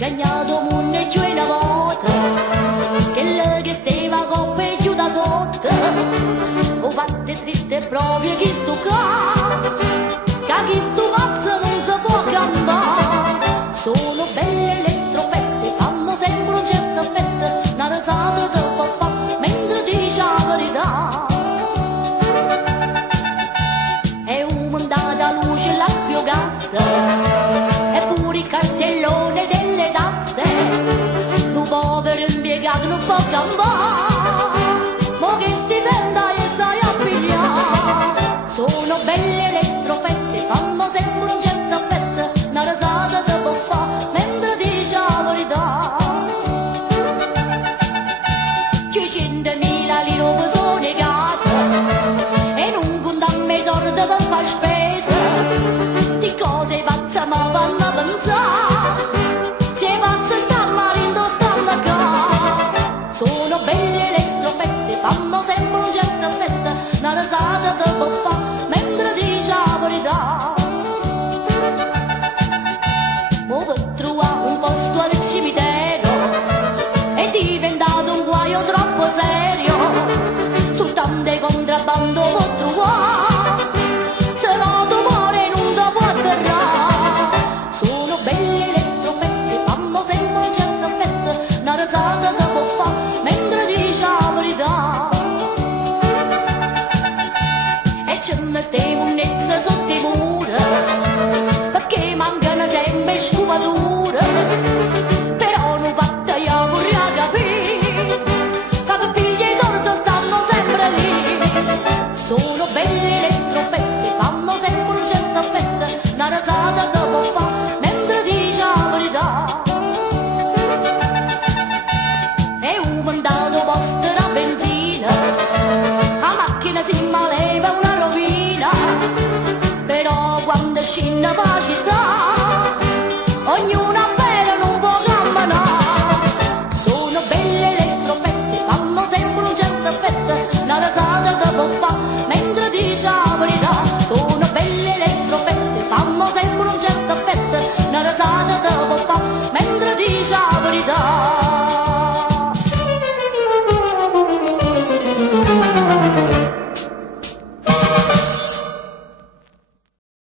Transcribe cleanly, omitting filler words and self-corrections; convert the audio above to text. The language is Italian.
cagnato munne giù una volta, che lei che stava con peggio da sotto, o fatte triste proprio chi sto qua, che chi sto passa non si può cantare, sono belle